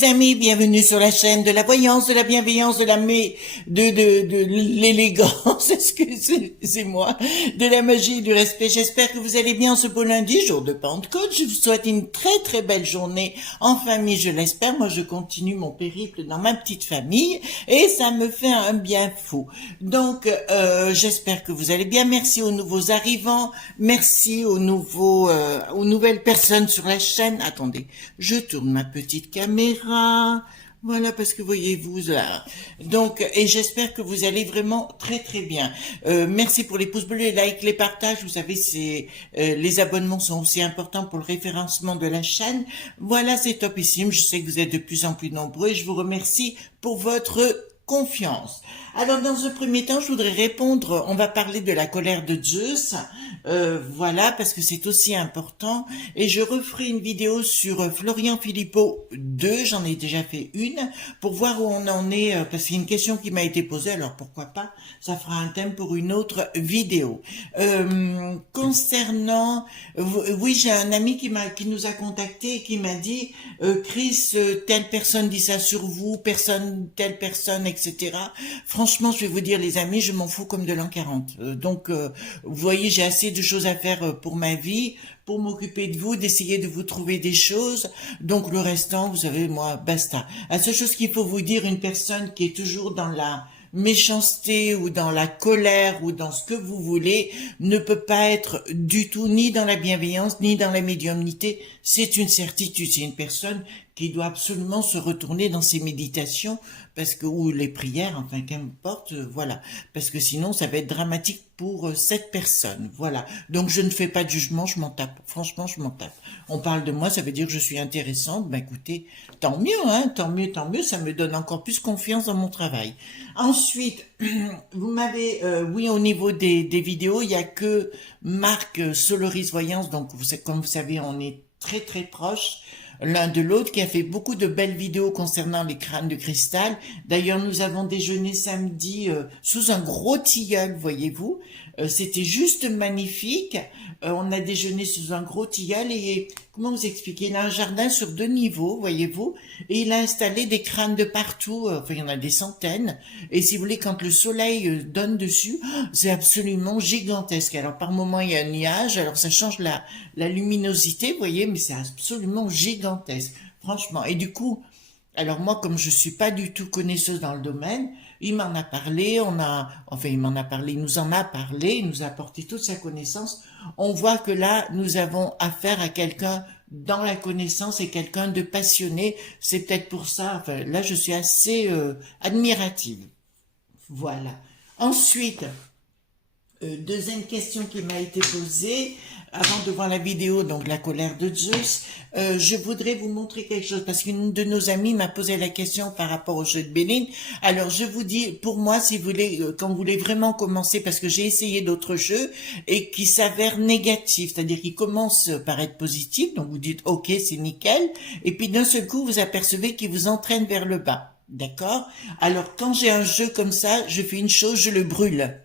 les amis, bienvenue sur la chaîne de la voyance, de la bienveillance, de l'élégance, excusez-moi, de la magie, du respect. J'espère que vous allez bien ce beau lundi, jour de Pentecôte. Je vous souhaite une très très belle journée en famille, je l'espère. Moi, je continue mon périple dans ma petite famille et ça me fait un bien fou. Donc, j'espère que vous allez bien. Merci aux nouveaux arrivants, merci aux nouvelles personnes sur la chaîne. Attendez, je tourne ma petite caméra. Voilà, parce que voyez-vous là. Donc, et j'espère que vous allez vraiment très très bien. Merci pour les pouces bleus, les likes, les partages. Vous savez, les abonnements sont aussi importants pour le référencement de la chaîne. Voilà, c'est topissime. Je sais que vous êtes de plus en plus nombreux et je vous remercie pour votre confiance. Alors, dans un premier temps, je voudrais répondre, on va parler de la colère de Zeus, voilà, parce que c'est aussi important, et je referai une vidéo sur Florian Philippot 2, j'en ai déjà fait une, pour voir où on en est, parce qu'il y a une question qui m'a été posée, alors pourquoi pas, ça fera un thème pour une autre vidéo. Concernant, oui, j'ai un ami qui nous a contacté et qui m'a dit, Chris, telle personne dit ça sur vous, telle personne, etc. Franchement, je vais vous dire, les amis, je m'en fous comme de l'an 40. Donc, vous voyez, j'ai assez de choses à faire pour ma vie, pour m'occuper de vous, d'essayer de vous trouver des choses. Donc, le restant, vous savez, moi, basta. La seule chose qu'il faut vous dire, une personne qui est toujours dans la méchanceté ou dans la colère ou dans ce que vous voulez ne peut pas être du tout ni dans la bienveillance ni dans la médiumnité. C'est une certitude. C'est une personne qui doit absolument se retourner dans ses méditations parce que ou les prières, enfin qu'importe, voilà, parce que sinon ça va être dramatique pour cette personne, voilà. Donc je ne fais pas de jugement, je m'en tape. Franchement, je m'en tape. On parle de moi, ça veut dire que je suis intéressante. Ben écoutez, tant mieux, hein, tant mieux, ça me donne encore plus confiance dans mon travail. Ensuite, vous m'avez, oui, au niveau des vidéos, il y a que Marc Soloris Voyance, donc comme vous savez, on est très très proches l'un de l'autre, qui a fait beaucoup de belles vidéos concernant les crânes de cristal. D'ailleurs, nous avons déjeuné samedi sous un gros tilleul, voyez-vous. C'était juste magnifique. On a déjeuné sous un gros tilleul et, comment vous expliquer, il a un jardin sur 2 niveaux, voyez-vous, et il a installé des crânes de partout, enfin il y en a des centaines, et si vous voulez, quand le soleil donne dessus, c'est absolument gigantesque. Alors par moment il y a un nuage, alors ça change la luminosité, vous voyez, mais c'est absolument gigantesque, franchement. Et du coup, alors moi, comme je suis pas du tout connaisseuse dans le domaine, il m'en a parlé, il m'en a parlé, il nous en a parlé, il nous a apporté toute sa connaissance. On voit que là, nous avons affaire à quelqu'un dans la connaissance et quelqu'un de passionné. C'est peut-être pour ça, enfin, là, je suis assez admirative. Voilà. Ensuite, deuxième question qui m'a été posée avant de voir la vidéo, donc la colère de Zeus, je voudrais vous montrer quelque chose parce qu'une de nos amies m'a posé la question par rapport au jeu de Béline. Alors je vous dis, pour moi, si vous voulez, quand vous voulez vraiment commencer, parce que j'ai essayé d'autres jeux et qui s'avèrent négatifs, c'est-à-dire qu'ils commencent par être positifs, donc vous dites ok, c'est nickel, et puis d'un seul coup vous apercevez qu'ils vous entraînent vers le bas. D'accord? Alors quand j'ai un jeu comme ça, je fais une chose, je le brûle.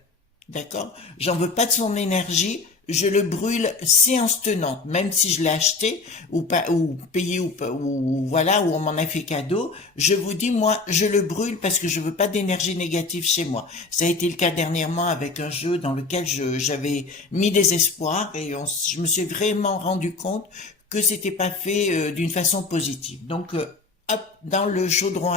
D'accord? J'en veux pas de son énergie, je le brûle séance tenante, même si je l'ai acheté ou pas ou payé ou voilà ou on m'en a fait cadeau, je vous dis moi je le brûle parce que je veux pas d'énergie négative chez moi. Ça a été le cas dernièrement avec un jeu dans lequel j'avais mis des espoirs et je me suis vraiment rendu compte que c'était pas fait d'une façon positive. Donc hop, dans le chaudron,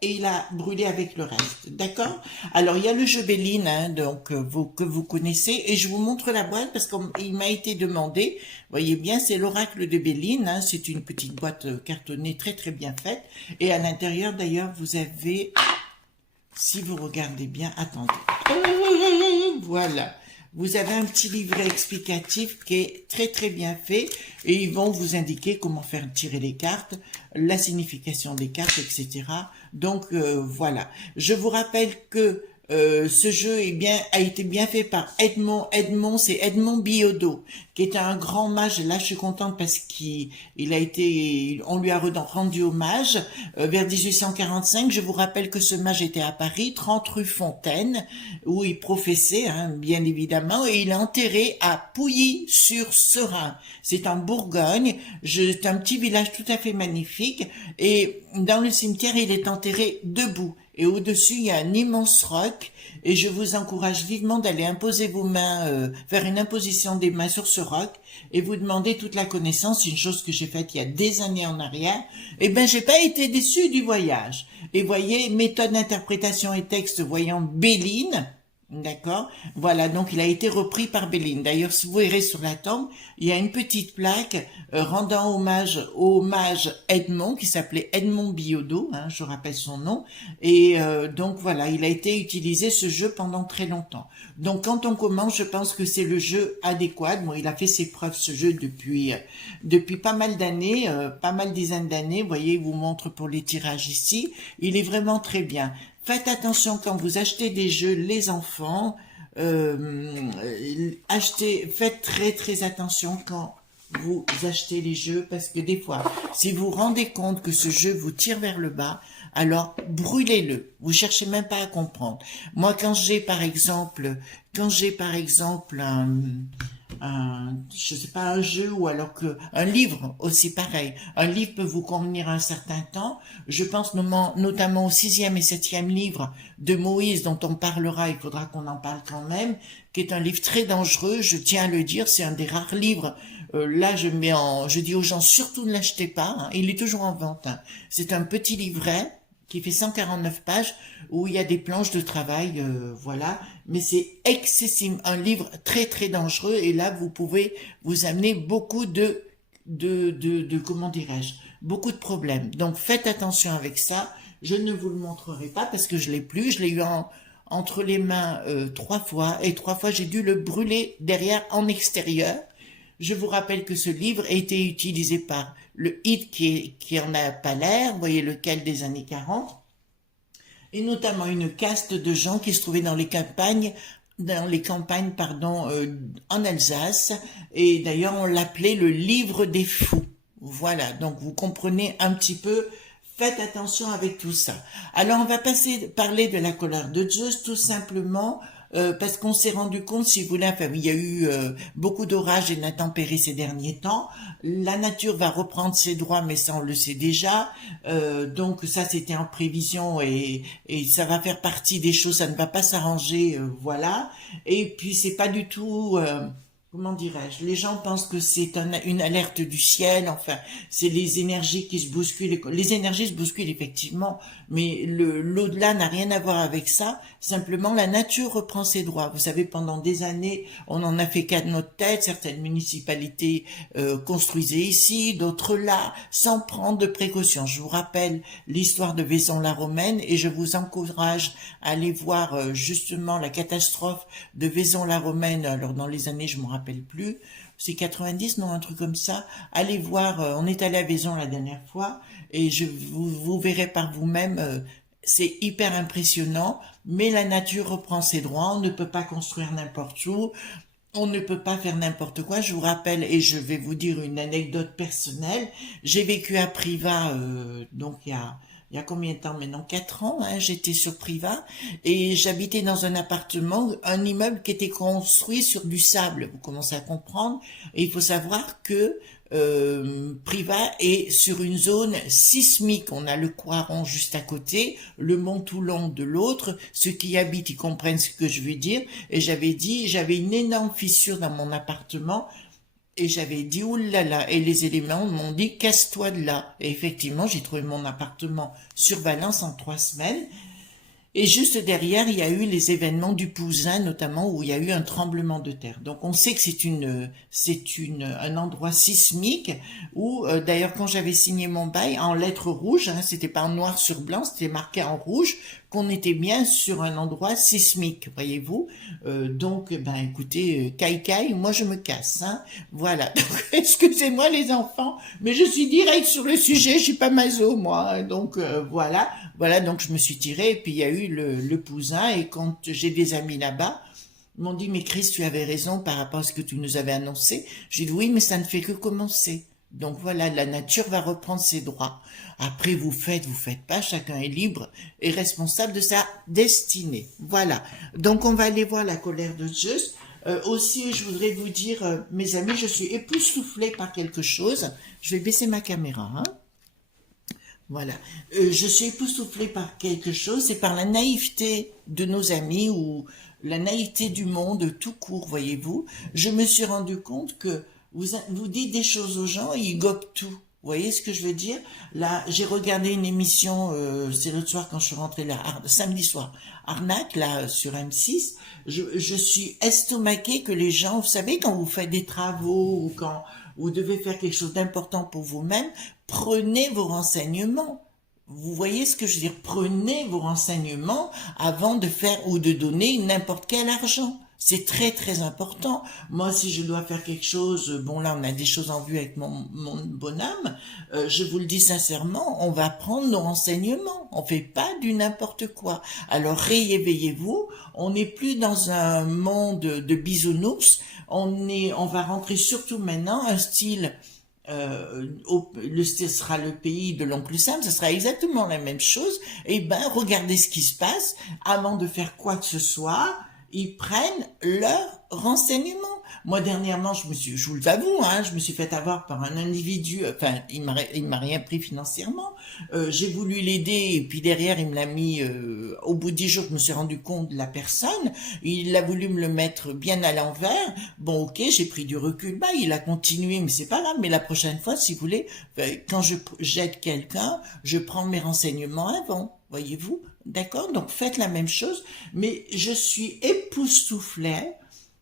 et il a brûlé avec le reste. D'accord? Alors, il y a le jeu Béline, hein, donc, que vous connaissez, et je vous montre la boîte parce qu'il m'a été demandé. Voyez bien, c'est l'oracle de Béline, hein, c'est une petite boîte cartonnée très très bien faite. Et à l'intérieur, d'ailleurs, vous avez, si vous regardez bien, attendez. Voilà. Vous avez un petit livret explicatif qui est très très bien fait et ils vont vous indiquer comment faire tirer les cartes, la signification des cartes, etc. Donc voilà. Je vous rappelle que Ce jeu a été bien fait par c'est Edmond Billaudot, qui est un grand mage. Là, je suis contente parce on lui a rendu hommage vers 1845. Je vous rappelle que ce mage était à Paris, 30 rue Fontaine, où il professait, hein, bien évidemment, et il est enterré à Pouilly-sur-Serein. C'est en Bourgogne. C'est un petit village tout à fait magnifique. Et dans le cimetière, il est enterré debout. Et au-dessus, il y a un immense roc, et je vous encourage vivement d'aller imposer vos mains, faire une imposition des mains sur ce roc, et vous demander toute la connaissance, une chose que j'ai faite il y a des années en arrière. Eh ben, j'ai pas été déçue du voyage. Et voyez, méthode d'interprétation et texte, voyant Béline. D'accord. Voilà, donc il a été repris par Béline. D'ailleurs, si vous verrez sur la tombe, il y a une petite plaque rendant hommage au mage Edmond, qui s'appelait Edmond Billaudot, hein, je rappelle son nom. Et donc voilà, il a été utilisé ce jeu pendant très longtemps. Donc quand on commence, je pense que c'est le jeu adéquat. Bon, il a fait ses preuves, ce jeu, depuis pas mal d'années, pas mal dizaines d'années. Vous voyez, il vous montre pour les tirages ici. Il est vraiment très bien. Faites attention quand vous achetez des jeux, les enfants. Faites très très attention quand vous achetez les jeux, parce que des fois, si vous vous rendez compte que ce jeu vous tire vers le bas, alors brûlez-le. Vous cherchez même pas à comprendre. Moi, quand j'ai par exemple je sais pas, un jeu, ou alors un livre aussi pareil. Un livre peut vous convenir un certain temps. Je pense notamment au 6e et 7e livre de Moïse, dont on parlera, il faudra qu'on en parle quand même, qui est un livre très dangereux, je tiens à le dire, c'est un des rares livres. Là, je dis aux gens, surtout ne l'achetez pas, hein. Il est toujours en vente, hein. C'est un petit livret qui fait 149 pages, où il y a des planches de travail, voilà. Mais c'est excessif, un livre très très dangereux, et là vous pouvez vous amener beaucoup comment dirais-je, beaucoup de problèmes. Donc faites attention avec ça. Je ne vous le montrerai pas parce que je l'ai plus, je l'ai eu entre les mains 3 fois, et 3 fois j'ai dû le brûler derrière en extérieur. Je vous rappelle que ce livre a été utilisé par le HIT qui en a pas l'air, vous voyez lequel, des années 40, et notamment une caste de gens qui se trouvaient dans les campagnes, en Alsace, et d'ailleurs on l'appelait le livre des fous. Voilà, donc vous comprenez un petit peu. Faites attention avec tout ça. Alors on va parler de la colère de Zeus, tout simplement. Parce qu'on s'est rendu compte, si vous voulez, enfin, il y a eu beaucoup d'orages et d'intempéries ces derniers temps. La nature va reprendre ses droits, mais ça on le sait déjà. Donc ça c'était en prévision, et ça va faire partie des choses, ça ne va pas s'arranger, voilà. Et puis c'est pas du tout... comment dirais-je, les gens pensent que c'est une alerte du ciel, enfin, c'est les énergies qui se bousculent. Les énergies se bousculent effectivement, mais l'au-delà n'a rien à voir avec ça. Simplement, la nature reprend ses droits. Vous savez, pendant des années, on en a fait cas de notre tête. Certaines municipalités construisaient ici, d'autres là, sans prendre de précautions. Je vous rappelle l'histoire de Vaison-la-Romaine, et je vous encourage à aller voir justement la catastrophe de Vaison-la-Romaine. Alors, dans les années, je me rappelle plus, c'est 90, non, un truc comme ça. Allez voir, on est allé à Vaison la dernière fois, et vous verrez par vous-même, c'est hyper impressionnant, mais la nature reprend ses droits, on ne peut pas construire n'importe où, on ne peut pas faire n'importe quoi. Je vous rappelle, et je vais vous dire une anecdote personnelle, j'ai vécu à Privas, donc il y a combien de temps maintenant? 4 ans, hein, j'étais sur Privas, et j'habitais dans un appartement, un immeuble qui était construit sur du sable, vous commencez à comprendre, et il faut savoir que Privas est sur une zone sismique. On a le Coiron juste à côté, le Mont Toulon de l'autre. Ceux qui y habitent, ils comprennent ce que je veux dire, et j'avais une énorme fissure dans mon appartement, et j'avais dit, oulala, et les éléments m'ont dit, casse-toi de là. Et effectivement, j'ai trouvé mon appartement sur Valence en 3 semaines. Et juste derrière, il y a eu les événements du Pouzin, notamment, où il y a eu un tremblement de terre. Donc, on sait que un endroit sismique où, d'ailleurs, quand j'avais signé mon bail en lettres rouges, hein, c'était pas en noir sur blanc, c'était marqué en rouge, qu'on était bien sur un endroit sismique, voyez-vous. Donc, ben écoutez, caille, moi je me casse, hein. Voilà. Donc, excusez-moi les enfants, mais je suis direct sur le sujet, je suis pas maso moi, hein. Donc voilà, donc je me suis tirée, et puis il y a eu le Poussin, et quand j'ai des amis là-bas, ils m'ont dit, mais Chris, tu avais raison par rapport à ce que tu nous avais annoncé. J'ai dit, oui, mais ça ne fait que commencer. Donc voilà, la nature va reprendre ses droits. Après, vous faites pas, chacun est libre et responsable de sa destinée. Voilà. Donc on va aller voir la colère de Zeus. Aussi, je voudrais vous dire, mes amis, je suis époustouflée par quelque chose. Je vais baisser ma caméra, hein. Voilà. Je suis époustouflée par quelque chose, c'est par la naïveté de nos amis ou la naïveté du monde tout court, voyez-vous. Je me suis rendu compte que vous dites des choses aux gens et ils gobent tout. Vous voyez ce que je veux dire? Là, j'ai regardé une émission, c'est l'autre soir quand je suis rentrée là, samedi soir, Arnaque, là, sur M6. Je suis estomaquée que les gens, vous savez, quand vous faites des travaux ou quand vous devez faire quelque chose d'important pour vous-même, prenez vos renseignements. Vous voyez ce que je veux dire? Prenez vos renseignements avant de faire ou de donner n'importe quel argent. C'est très très important. Moi, si je dois faire quelque chose, bon là on a des choses en vue avec mon bonhomme, je vous le dis sincèrement, on va prendre nos renseignements. On fait pas du n'importe quoi. Alors réveillez-vous. On n'est plus dans un monde de bisounours. On va rentrer surtout maintenant un style ce sera le pays de l'oncle Sam, ce sera exactement la même chose. Et ben, regardez ce qui se passe. Avant de faire quoi que ce soit, ils prennent leurs renseignements. Moi, dernièrement, je vous l'avoue, hein, je me suis fait avoir par un individu, enfin, il m'a rien pris financièrement. J'ai voulu l'aider, et puis derrière, il me l'a mis, au bout de 10 jours, je me suis rendu compte de la personne. Il a voulu me le mettre bien à l'envers. Bon, ok, j'ai pris du recul. Bah, il a continué, mais c'est pas grave. Mais la prochaine fois, si vous voulez, quand j'aide quelqu'un, je prends mes renseignements avant. Voyez-vous? D'accord? Donc faites la même chose. Mais je suis époustouflée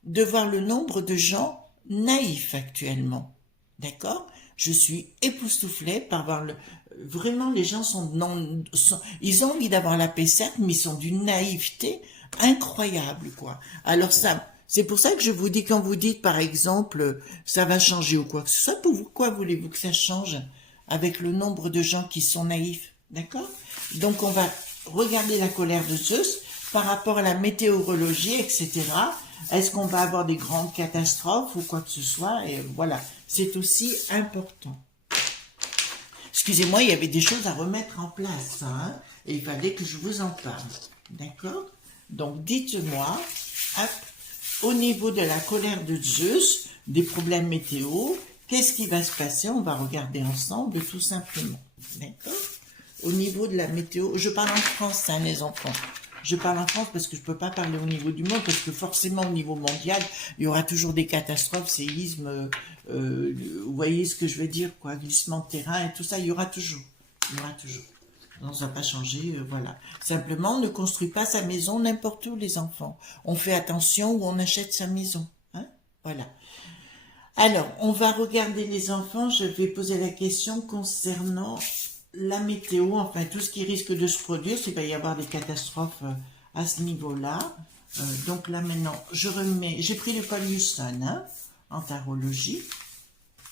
de voir le nombre de gens naïfs actuellement. D'accord? Je suis époustouflée par voir vraiment les gens ils ont envie d'avoir la paix certes, mais ils sont d'une naïveté incroyable, quoi. Alors ça, c'est pour ça que je vous dis, quand vous dites par exemple, ça va changer ou quoi que ce soit, pourquoi voulez-vous que ça change avec le nombre de gens qui sont naïfs? D'accord? Donc on va regarder la colère de Zeus par rapport à la météorologie, etc. Est-ce qu'on va avoir des grandes catastrophes ou quoi que ce soit? Et voilà, c'est aussi important. Excusez-moi, il y avait des choses à remettre en place, hein, et il fallait que je vous en parle. D'accord? Donc dites-moi, au niveau de la colère de Zeus, des problèmes météo, qu'est-ce qui va se passer? On va regarder ensemble tout simplement. D'accord? Au niveau de la météo, je parle en France, hein, les enfants. Je parle en France parce que je peux pas parler au niveau du monde, parce que forcément au niveau mondial, il y aura toujours des catastrophes, séismes, vous voyez ce que je veux dire, quoi, glissement de terrain et tout ça, il y aura toujours. Il y aura toujours. Non, ça va pas changer, voilà. Simplement, on ne construit pas sa maison n'importe où, les enfants. On fait attention où on achète sa maison, hein, voilà. Alors, on va regarder les enfants, je vais poser la question concernant la météo, enfin tout ce qui risque de se produire, c'est qu'il va y avoir des catastrophes à ce niveau-là. Donc là maintenant, j'ai pris le Paul Houston, hein, en tarologie.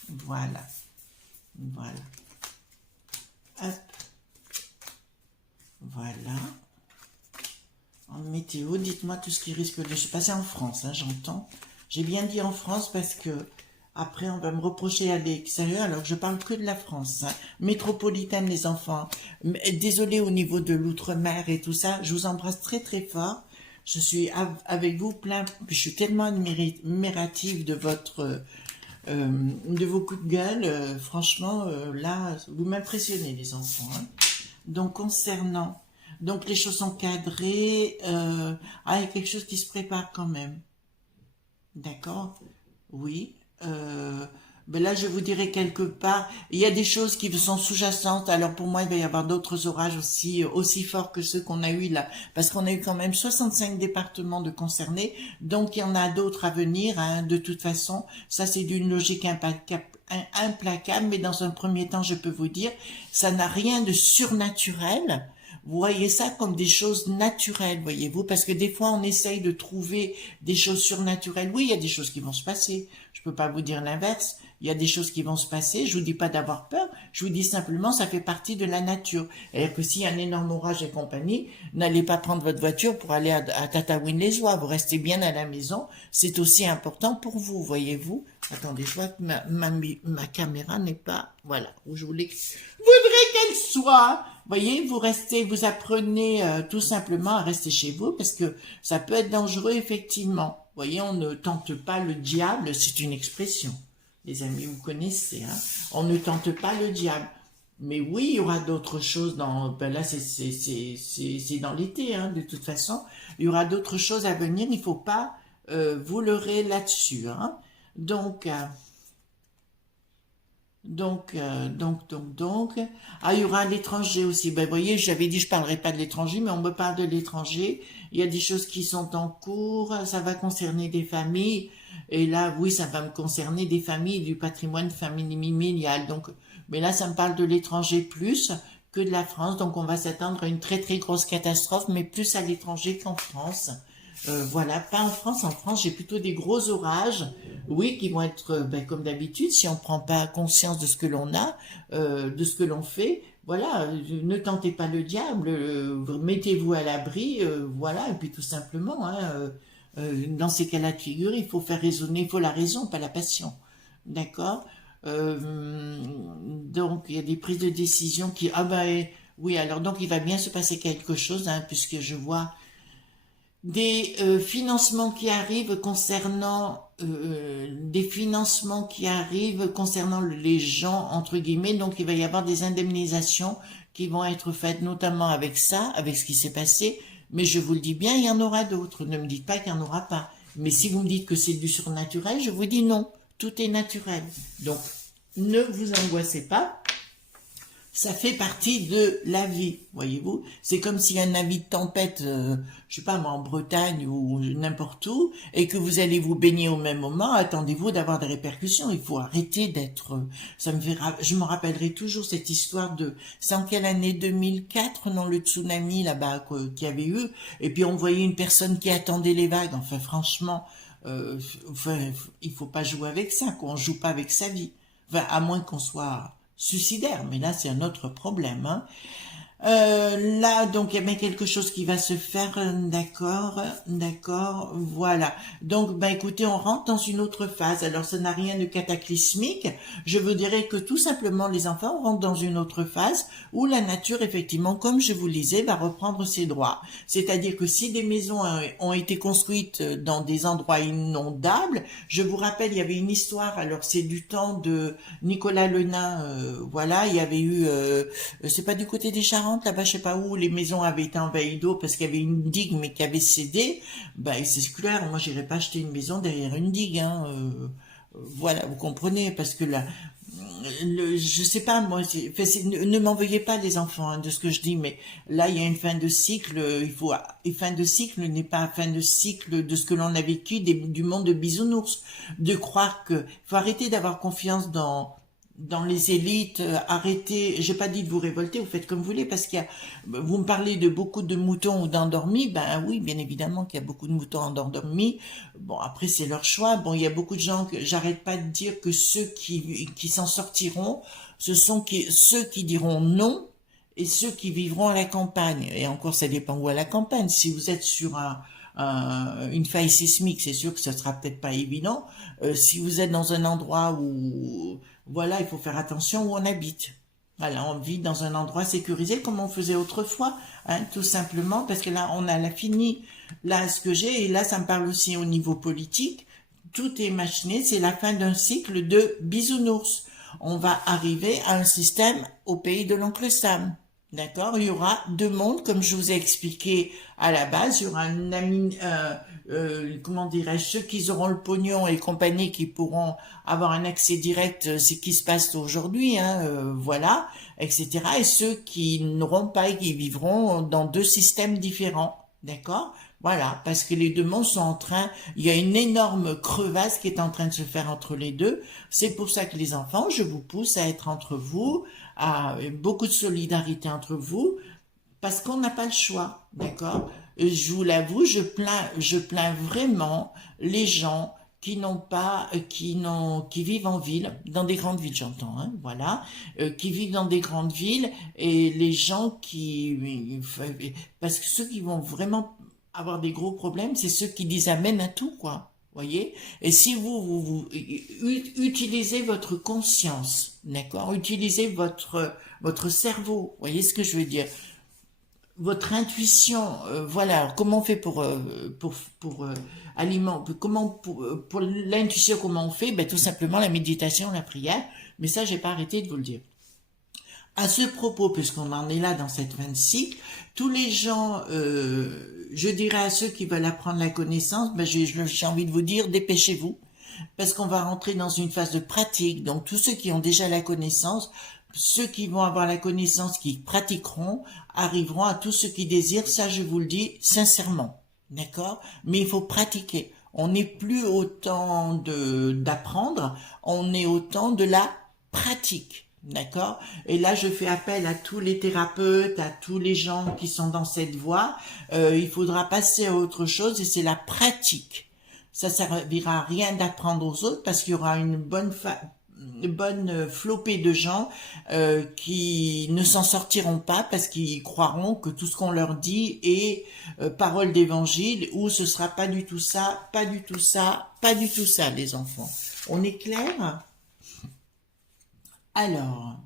Voilà. Voilà. Hop. Voilà. En météo, dites-moi tout ce qui risque de se passer en France, hein, j'entends. J'ai bien dit en France parce que après, on va me reprocher à l'extérieur, alors que je parle que de la France, hein. Métropolitaine, les enfants. Désolé au niveau de l'outre-mer et tout ça. Je vous embrasse très très fort. Je suis avec vous plein. Je suis tellement admirative de de vos coups de gueule. Franchement, là, vous m'impressionnez, les enfants, hein. Donc, donc les choses sont cadrées. Il y a quelque chose qui se prépare quand même. D'accord? Oui. Ben là, je vous dirais quelque part, il y a des choses qui sont sous-jacentes. Alors pour moi, il va y avoir d'autres orages aussi forts que ceux qu'on a eu là, parce qu'on a eu quand même 65 départements de concernés, donc il y en a d'autres à venir, hein, de toute façon. Ça, c'est d'une logique implacable, mais dans un premier temps, je peux vous dire, ça n'a rien de surnaturel. vous voyez ça comme des choses naturelles, voyez-vous, parce que des fois on essaye de trouver des choses surnaturelles. Oui, il y a des choses qui vont se passer. Je peux pas vous dire l'inverse. Il y a des choses qui vont se passer. Je vous dis pas d'avoir peur. Je vous dis simplement, ça fait partie de la nature. C'est-à-dire que s'il y a un énorme orage et compagnie, n'allez pas prendre votre voiture pour aller à Tataouine-les-Oies. Vous restez bien à la maison. C'est aussi important pour vous, voyez-vous. Attendez, je vois que ma caméra n'est pas, voilà, où je voudrais qu'elle soit. Voyez, vous restez, vous apprenez tout simplement à rester chez vous parce que ça peut être dangereux, effectivement. Voyez, on ne tente pas le diable, c'est une expression. Les amis, vous connaissez, hein. On ne tente pas le diable. Mais oui, il y aura d'autres choses dans, ben là, c'est dans l'été, hein, de toute façon. Il y aura d'autres choses à venir, il faut pas vous leurrer là-dessus, hein. Donc, ah, il y aura l'étranger aussi. Ben, vous voyez, j'avais dit, je parlerai pas de l'étranger, mais on me parle de l'étranger. Il y a des choses qui sont en cours, ça va concerner des familles. Et là, oui, ça va me concerner des familles, du patrimoine familial. Donc, mais là, ça me parle de l'étranger plus que de la France. Donc, on va s'attendre à une très, très grosse catastrophe, mais plus à l'étranger qu'en France. Voilà, pas en France. En France, j'ai plutôt des gros orages, oui, qui vont être, ben, comme d'habitude, si on prend pas conscience de ce que l'on a, de ce que l'on fait. Voilà, ne tentez pas le diable, mettez-vous à l'abri, voilà, et puis tout simplement, hein, dans ces cas-là de figure, il faut faire raisonner, il faut la raison, pas la passion, d'accord. Donc, il y a des prises de décision qui, ah ben, oui, alors donc il va bien se passer quelque chose, hein, puisque je vois des financements qui arrivent concernant des financements qui arrivent concernant les gens entre guillemets, donc il va y avoir des indemnisations qui vont être faites notamment avec ça, avec ce qui s'est passé, mais je vous le dis bien, il y en aura d'autres, ne me dites pas qu'il n'y en aura pas, mais si vous me dites que c'est du surnaturel, je vous dis non, tout est naturel, donc ne vous angoissez pas. Ça fait partie de la vie, voyez-vous. C'est comme s'il y a un avis de tempête, je sais pas moi, en Bretagne ou n'importe où, et que vous allez vous baigner au même moment, attendez-vous d'avoir des répercussions. Il faut arrêter d'être... Ça me fait, je me rappellerai toujours cette histoire de... C'est en quelle année? 2004, non, le tsunami là-bas qu'il y avait eu. Et puis on voyait une personne qui attendait les vagues. Enfin, franchement, enfin, il faut pas jouer avec ça, quoi. On joue pas avec sa vie. Enfin, à moins qu'on soit suicidaire, mais là c'est un autre problème, hein. Là, donc, il y a bien quelque chose qui va se faire, d'accord, voilà. Donc, ben, écoutez, on rentre dans une autre phase. Alors, ça n'a rien de cataclysmique. Je vous dirais que tout simplement, les enfants rentrent dans une autre phase où la nature, effectivement, comme je vous le disais, va reprendre ses droits. C'est-à-dire que si des maisons ont été construites dans des endroits inondables, je vous rappelle, il y avait une histoire, alors c'est du temps de Nicolas Lenain, voilà, il y avait eu, c'est pas du côté des Charentes, là-bas, je sais pas où, les maisons avaient été envahies d'eau parce qu'il y avait une digue mais qui avait cédé. Ben, c'est clair, moi j'irais pas acheter une maison derrière une digue, hein. Voilà, vous comprenez, parce que là, je sais pas, moi, ne m'en veuillez pas les enfants, hein, de ce que je dis, mais là il y a une fin de cycle, et fin de cycle n'est pas fin de cycle de ce que l'on a vécu du monde de bisounours, de croire que, faut arrêter d'avoir confiance dans les élites, arrêtez, j'ai pas dit de vous révolter, vous faites comme vous voulez, parce vous me parlez de beaucoup de moutons ou d'endormis, ben oui, bien évidemment qu'il y a beaucoup de moutons endormis, bon, après c'est leur choix, bon, il y a beaucoup de gens que, j'arrête pas de dire que ceux qui s'en sortiront, ce sont ceux qui diront non, et ceux qui vivront à la campagne, et encore ça dépend où à la campagne, si vous êtes sur une faille sismique, c'est sûr que ça sera peut-être pas évident, si vous êtes dans un endroit où voilà, il faut faire attention où on habite. Voilà, on vit dans un endroit sécurisé comme on faisait autrefois, hein, tout simplement, parce que là, on a fini, là, ce que j'ai, et là, ça me parle aussi au niveau politique, tout est machiné, c'est la fin d'un cycle de bisounours. On va arriver à un système au pays de l'oncle Sam. D'accord? Il y aura deux mondes, comme je vous ai expliqué à la base. Il y aura un ami, comment dirais-je, ceux qui auront le pognon et compagnie qui pourront avoir un accès direct, ce qui se passe aujourd'hui, hein, voilà, etc. Et ceux qui n'auront pas et qui vivront dans deux systèmes différents. D'accord? Voilà, parce que les deux mondes sont en train, il y a une énorme crevasse qui est en train de se faire entre les deux. C'est pour ça que les enfants, je vous pousse à être entre vous, à beaucoup de solidarité entre vous, parce qu'on n'a pas le choix, d'accord? Je vous l'avoue, je plains vraiment les gens qui n'ont pas, qui vivent en ville, dans des grandes villes, j'entends, hein, voilà, qui vivent dans des grandes villes et les gens parce que ceux qui vont vraiment avoir des gros problèmes, c'est ceux qui disent amen à tout, quoi. Voyez? Et si vous utilisez votre conscience, d'accord? Utilisez votre cerveau. Voyez ce que je veux dire? Votre intuition, voilà. Alors, comment on fait pour pour l'intuition, comment on fait? Ben, tout simplement la méditation, la prière. Mais ça, j'ai pas arrêté de vous le dire. À ce propos, puisqu'on en est là dans cette fin de cycle, tous les gens, je dirais à ceux qui veulent apprendre la connaissance, ben j'ai envie de vous dire, dépêchez-vous, parce qu'on va rentrer dans une phase de pratique. Donc tous ceux qui ont déjà la connaissance, ceux qui vont avoir la connaissance, qui pratiqueront, arriveront à tous ceux qui désirent, ça je vous le dis sincèrement, d'accord? Mais il faut pratiquer. On n'est plus au temps d'apprendre, on est au temps de la pratique. D'accord? Et là, je fais appel à tous les thérapeutes, à tous les gens qui sont dans cette voie. Il faudra passer à autre chose et c'est la pratique. Ça servira à rien d'apprendre aux autres parce qu'il y aura une bonne flopée de gens qui ne s'en sortiront pas parce qu'ils croiront que tout ce qu'on leur dit est parole d'évangile ou ce sera pas du tout ça, pas du tout ça, pas du tout ça, les enfants. On est clair? Alors,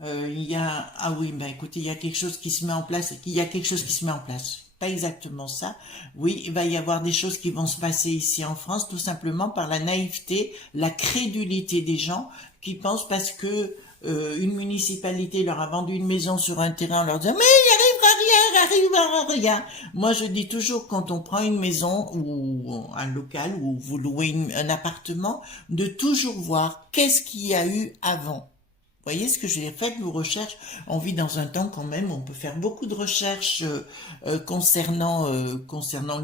il y a, ah oui, bah écoutez, il y a quelque chose qui se met en place, il y a quelque chose qui se met en place. Pas exactement ça. Oui, il va y avoir des choses qui vont se passer ici en France, tout simplement par la naïveté, la crédulité des gens qui pensent parce que une municipalité leur a vendu une maison sur un terrain en leur disant mais il arrivera rien. Moi, je dis toujours quand on prend une maison ou un local ou vous louez un appartement, de toujours voir qu'est-ce qu'il y a eu avant. Voyez ce que je veux dire? Faites vos recherches. On vit dans un temps quand même où on peut faire beaucoup de recherches concernant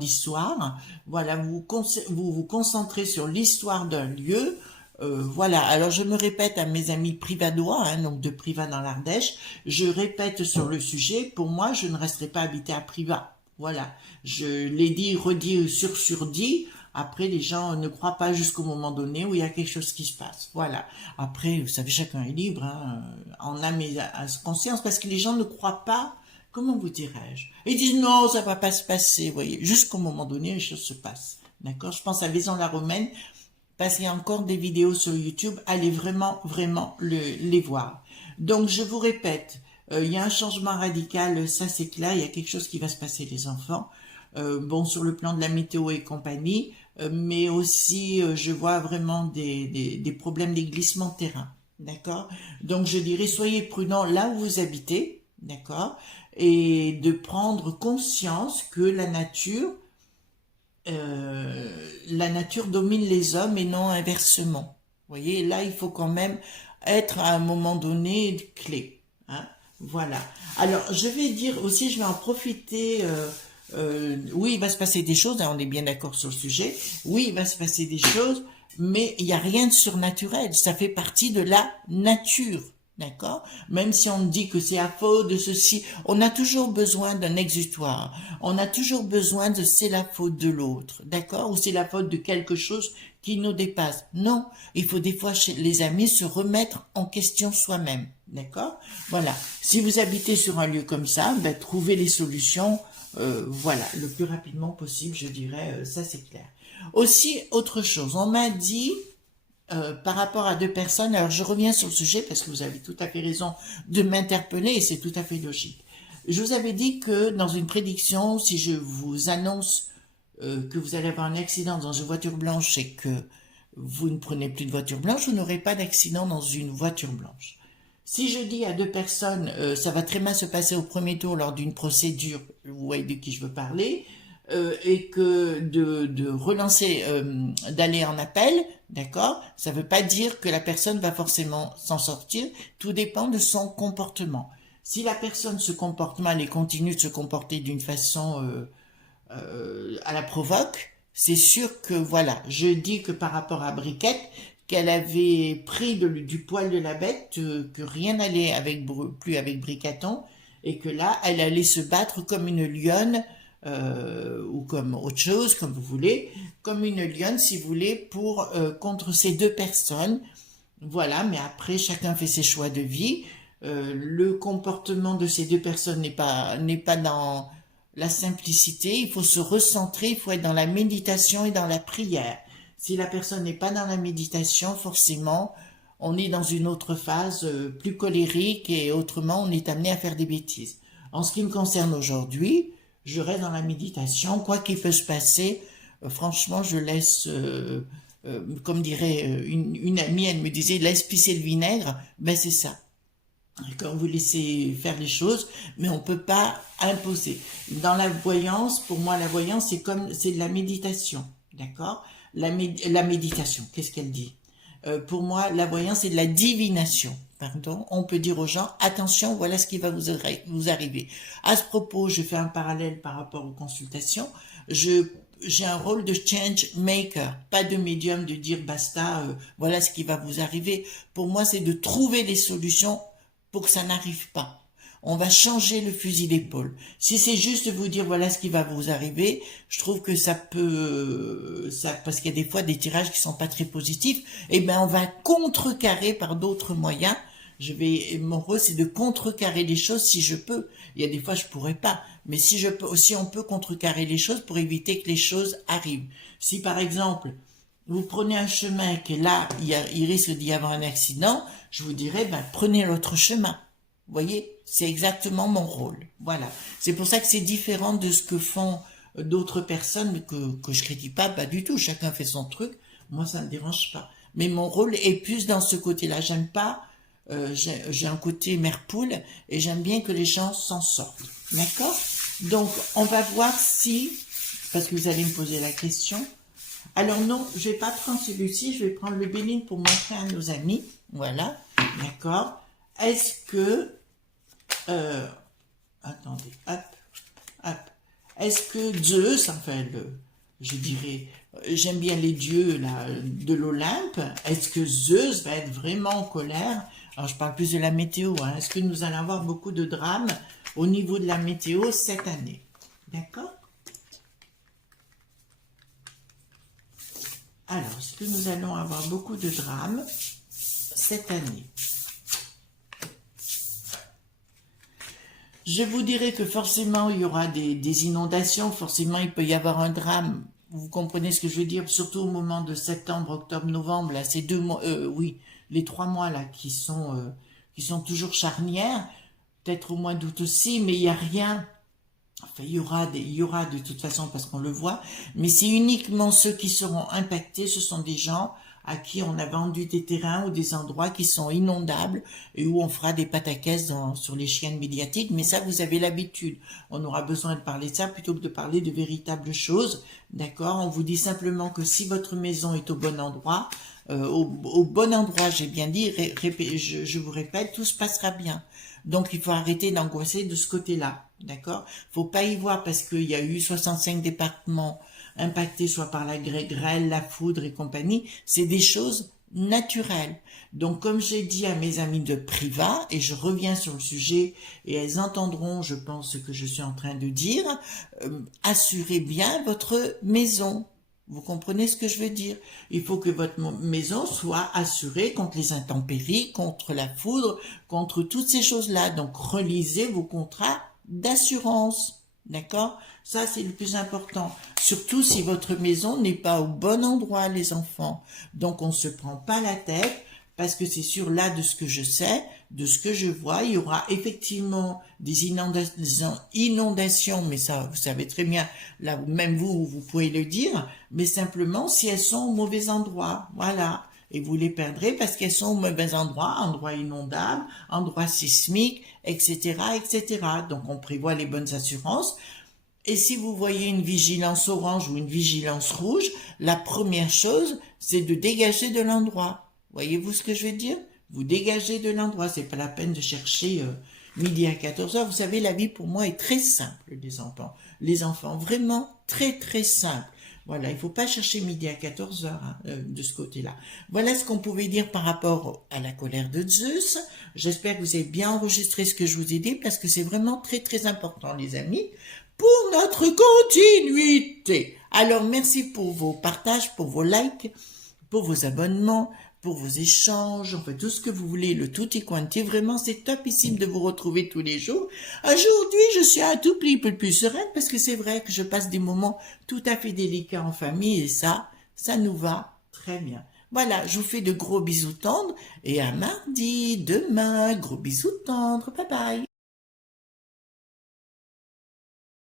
l'histoire. Voilà, vous concentrez sur l'histoire d'un lieu. Voilà, alors je me répète à mes amis privadois, hein, donc de Privas dans l'Ardèche, je répète sur le sujet, pour moi je ne resterai pas habité à Privas. Voilà, je l'ai dit, redit, surdit. Après, les gens ne croient pas jusqu'au moment donné où il y a quelque chose qui se passe. Voilà. Après, vous savez, chacun est libre, hein, en âme et à conscience, parce que les gens ne croient pas, comment vous dirais-je? Ils disent non, ça va pas se passer, vous voyez. Jusqu'au moment donné, les choses se passent. D'accord? Je pense à Vaison-la-Romaine, parce qu'il y a encore des vidéos sur YouTube, allez vraiment, vraiment les voir. Donc, je vous répète, il y a un changement radical, ça c'est clair, il y a quelque chose qui va se passer, les enfants. Bon, sur le plan de la météo et compagnie, mais aussi je vois vraiment des problèmes des glissements de terrain, d'accord? Donc je dirais soyez prudents là où vous habitez, d'accord? Et de prendre conscience que la nature domine les hommes et non inversement. Vous voyez, là il faut quand même être à un moment donné clé, hein? Voilà. Alors je vais dire aussi, je vais en profiter. Oui, il va se passer des choses, hein, on est bien d'accord sur le sujet. Oui, il va se passer des choses, mais il n'y a rien de surnaturel. Ça fait partie de la nature, d'accord? Même si on dit que c'est à faute de ceci, on a toujours besoin d'un exutoire. On a toujours besoin de c'est la faute de l'autre, d'accord? Ou c'est la faute de quelque chose qui nous dépasse. Non, il faut des fois, chez les amis, se remettre en question soi-même, d'accord? Voilà. Si vous habitez sur un lieu comme ça, ben, trouvez les solutions. Voilà, le plus rapidement possible, je dirais, ça c'est clair. Aussi, autre chose, on m'a dit, par rapport à deux personnes, alors je reviens sur le sujet parce que vous avez tout à fait raison de m'interpeller et c'est tout à fait logique. Je vous avais dit que dans une prédiction, si je vous annonce que vous allez avoir un accident dans une voiture blanche et que vous ne prenez plus de voiture blanche, vous n'aurez pas d'accident dans une voiture blanche. Si je dis à deux personnes, ça va très mal se passer au premier tour lors d'une procédure, vous voyez de qui je veux parler, et que de relancer, d'aller en appel, d'accord, ça ne veut pas dire que la personne va forcément s'en sortir, tout dépend de son comportement. Si la personne se comporte mal et continue de se comporter d'une façon à la provoque, c'est sûr que voilà, je dis que par rapport à Briquette, qu'elle avait pris du poil de la bête, que rien n'allait plus avec Bricaton, et que là, elle allait se battre comme une lionne, ou comme autre chose, comme vous voulez, comme une lionne, si vous voulez, pour contre ces deux personnes. Voilà, mais après, chacun fait ses choix de vie. Le comportement de ces deux personnes n'est pas dans la simplicité. Il faut se recentrer, il faut être dans la méditation et dans la prière. Si la personne n'est pas dans la méditation, forcément, on est dans une autre phase plus colérique et autrement, on est amené à faire des bêtises. En ce qui me concerne aujourd'hui, je reste dans la méditation. Quoi qu'il peut se passer, franchement, je laisse, comme dirait une amie, elle me disait, laisse pisser le vinaigre. Ben c'est ça. Quand vous laissez faire les choses, mais on peut pas imposer. Dans la voyance, pour moi, la voyance, c'est de la méditation. D'accord? La méditation, qu'est-ce qu'elle dit? Pour moi, la voyance, c'est de la divination. Pardon, on peut dire aux gens, attention, voilà ce qui va vous arriver. À ce propos, je fais un parallèle par rapport aux consultations. J'ai un rôle de change maker, pas de médium de dire basta, voilà ce qui va vous arriver. Pour moi, c'est de trouver les solutions pour que ça n'arrive pas. On va changer le fusil d'épaule. Si c'est juste de vous dire voilà ce qui va vous arriver, je trouve que ça peut, parce qu'il y a des fois des tirages qui sont pas très positifs, eh ben on va contrecarrer par d'autres moyens. Mon rôle c'est de contrecarrer les choses si je peux. Il y a des fois je pourrais pas, mais si on peut contrecarrer les choses pour éviter que les choses arrivent. Si par exemple vous prenez un chemin que là il risque d'y avoir un accident, je vous dirais ben prenez l'autre chemin. Vous voyez, c'est exactement mon rôle. Voilà. C'est pour ça que c'est différent de ce que font d'autres personnes que je critique pas du tout. Chacun fait son truc. Moi, ça me dérange pas. Mais mon rôle est plus dans ce côté-là. J'aime pas. J'ai un côté mère poule et j'aime bien que les gens s'en sortent. D'accord? Donc, on va voir si, parce que vous allez me poser la question. Alors non, je vais pas prendre celui-ci. Je vais prendre le Béline pour montrer à nos amis. Voilà. D'accord? Est-ce que, attendez, hop, hop, est-ce que Zeus, enfin, je dirais, j'aime bien les dieux là, de l'Olympe, est-ce que Zeus va être vraiment en colère? Alors je parle plus de la météo, hein. Est-ce que nous allons avoir beaucoup de drames au niveau de la météo cette année? D'accord? Alors, est-ce que nous allons avoir beaucoup de drames cette année? Je vous dirais que forcément il y aura des inondations, forcément il peut y avoir un drame. Vous comprenez ce que je veux dire, surtout au moment de septembre, octobre, novembre, là, ces 2 mois, oui, les 3 mois là qui sont toujours charnières, peut-être au mois d'août aussi, mais il y a rien. Enfin, il y aura de toute façon parce qu'on le voit, mais c'est uniquement ceux qui seront impactés, ce sont des gens à qui on a vendu des terrains ou des endroits qui sont inondables et où on fera des pataquès sur les chaînes médiatiques, mais ça vous avez l'habitude. On aura besoin de parler de ça plutôt que de parler de véritables choses, d'accord? On vous dit simplement que si votre maison est au bon endroit, au bon endroit, j'ai bien dit, je vous répète, tout se passera bien. Donc il faut arrêter d'angoisser de ce côté-là, d'accord? Faut pas y voir parce qu'il y a eu 65 départements impactés soit par la grêle, la foudre et compagnie, c'est des choses naturelles. Donc comme j'ai dit à mes amis de Priva, et je reviens sur le sujet, et elles entendront, je pense, ce que je suis en train de dire, assurez bien votre maison. Vous comprenez ce que je veux dire? Il faut que votre maison soit assurée contre les intempéries, contre la foudre, contre toutes ces choses-là. Donc relisez vos contrats d'assurance. D'accord? Ça, c'est le plus important. Surtout si votre maison n'est pas au bon endroit, les enfants. Donc, on ne se prend pas la tête parce que c'est sûr, là, de ce que je sais, de ce que je vois, il y aura effectivement des inondations, mais ça, vous savez très bien, là, même vous pouvez le dire, mais simplement si elles sont au mauvais endroit. Voilà. Et vous les perdrez parce qu'elles sont au mauvais endroit, endroit inondable, endroit sismique, etc., etc. Donc, on prévoit les bonnes assurances. Et si vous voyez une vigilance orange ou une vigilance rouge, la première chose, c'est de dégager de l'endroit. Voyez-vous ce que je veux dire? Vous dégagez de l'endroit. C'est pas la peine de chercher midi à 14 heures. Vous savez, la vie pour moi est très simple, les enfants. Les enfants, vraiment très très simple. Voilà, il faut pas chercher midi à 14 heures de ce côté-là. Voilà ce qu'on pouvait dire par rapport à la colère de Zeus. J'espère que vous avez bien enregistré ce que je vous ai dit parce que c'est vraiment très très important, les amis, pour notre continuité. Alors, merci pour vos partages, pour vos likes, pour vos abonnements, pour vos échanges, enfin tout ce que vous voulez, le tutti quanti. Vraiment, c'est topissime de vous retrouver tous les jours. Aujourd'hui, je suis un tout petit peu plus sereine parce que c'est vrai que je passe des moments tout à fait délicats en famille et ça nous va très bien. Voilà, je vous fais de gros bisous tendres et à mardi, demain, gros bisous tendres. Bye bye.